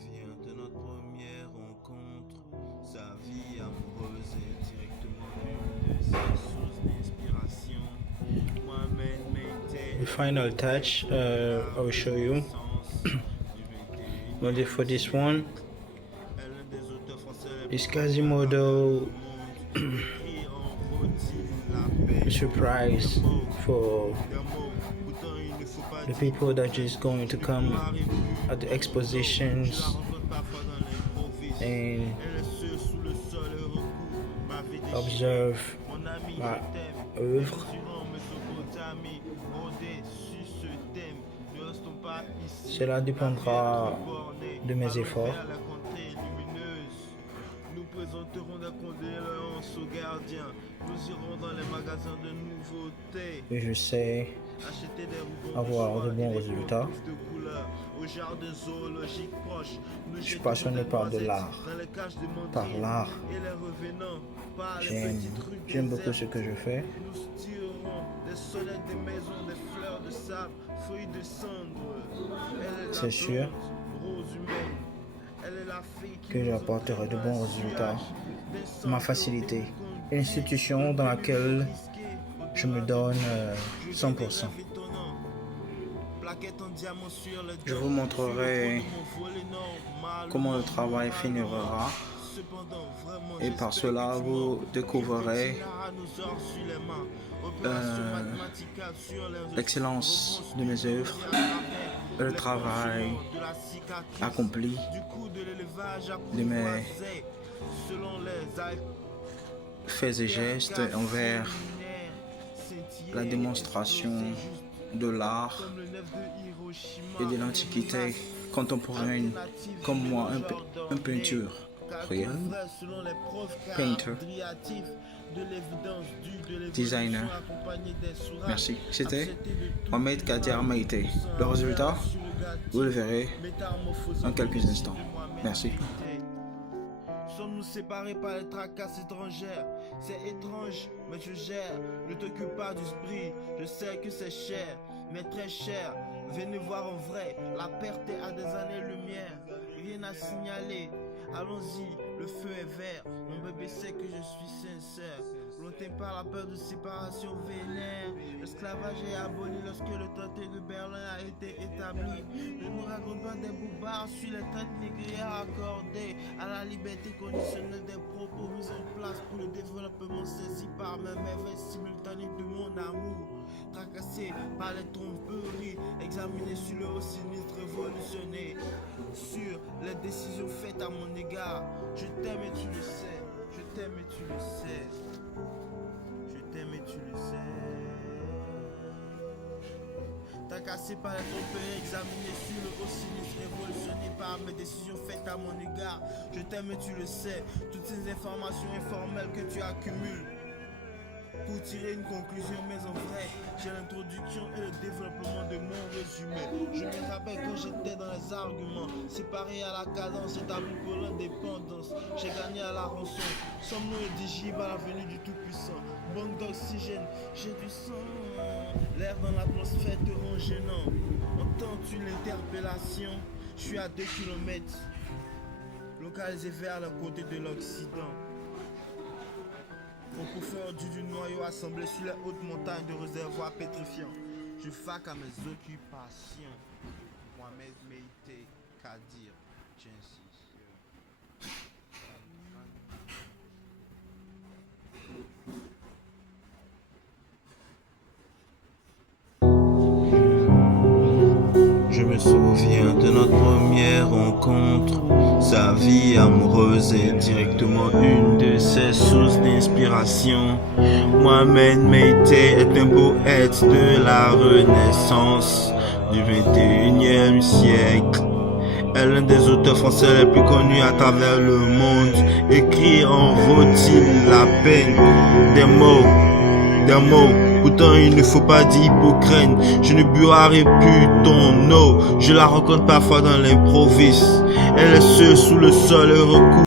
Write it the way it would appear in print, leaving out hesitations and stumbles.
souviens de notre première rencontre. Sa vie amoureuse est directement une de ses sources d'inspiration. Mohamed Meïté. The final touch, I will show you. Only for this one is Quasimodo surprise for the people that is going to come at the expositions and observe my œuvre. Cela dépendra de mes efforts. Nous présenterons des condoléances aux gardiens. Nous irons dans les magasins de nouveautés. Et je sais Acheter des rubans avoir de bons résultats. de couleurs au jardin zoologique proche. Je suis passionné par de l'art, par l'art. Et les revenants par les petites rues J'aime beaucoup désertes. ce que je fais. Nous tirerons des sonnettes des maisons, des fleurs de sable, feuilles de cendre. Elle est la C'est sûr blonde, rose humaine. Elle est la fille qui que nous j'apporterai de bons résultats. des Ma facilité, une institution dans laquelle je me donne 100%. Je vous montrerai comment le travail finira et par cela vous découvrirez l'excellence de mes œuvres, le travail accompli de mes faits et gestes envers la démonstration de l'art et de l'antiquité contemporaine comme moi, un peinture réel, painter, designer. Merci. C'était Mohamed Kadir Meïté. Le résultat, vous le verrez dans quelques instants. Merci. Sommes-nous séparés par les tracasses étrangères? C'est étrange, mais je gère. Ne t'occupe pas du sprit, je sais que c'est cher, mais très cher. Venez voir en vrai, la perte est à des années-lumière. Rien à signaler, allons-y, le feu est vert. Mon bébé sait que je suis sincère. Blotté par la peur de séparation vénère. L'esclavage est aboli lorsque le traité de Berlin a été établi. Ne nous raconte pas des boubards sur les traites négrières accordées à la liberté conditionnelle des propos mis en place pour le développement saisi par mes merveilles simultanées de mon amour. Tracassé par les tromperies, examiné sur le haut sinistre révolutionné, sur les décisions faites à mon égard. Je t'aime et tu le sais, je t'aime et tu le sais, je t'aime et tu le sais. Tracassé par les tromperies, examiné sur le haut sinistre révolutionné par mes décisions faites à mon égard. Je t'aime et tu le sais, toutes ces informations informelles que tu accumules pour tirer une conclusion, mais en vrai, j'ai l'introduction et le développement de mon résumé. Je me rappelle quand j'étais dans les arguments, séparé à la cadence, établi pour l'indépendance. J'ai gagné à la rançon. Sommes-nous éligibles à la venue du Tout-Puissant? Banque d'oxygène, j'ai du sang. L'air dans l'atmosphère te rend gênant. Entends-tu l'interpellation? Je suis à 2 km, localisé vers le côté de l'Occident. Au profond du noyau assemblé sur les hautes montagnes de réservoirs pétrifiants. Je vaque à mes occupations. Mohamed Meïté Kadir, j'insiste. Je me souviens de notre première rencontre. Sa vie amoureuse est directement une de ses sources d'inspiration. Mohamed Meïté est un poète de la Renaissance du 21e siècle. Elle est l'un des auteurs français les plus connus à travers le monde. Écrit en vaut-il la peine des mots. Pourtant il ne faut pas dire hypocrite. Je ne boirai plus ton eau. Je la rencontre parfois dans l'improviste. Elle est seule sous le sol et recouvre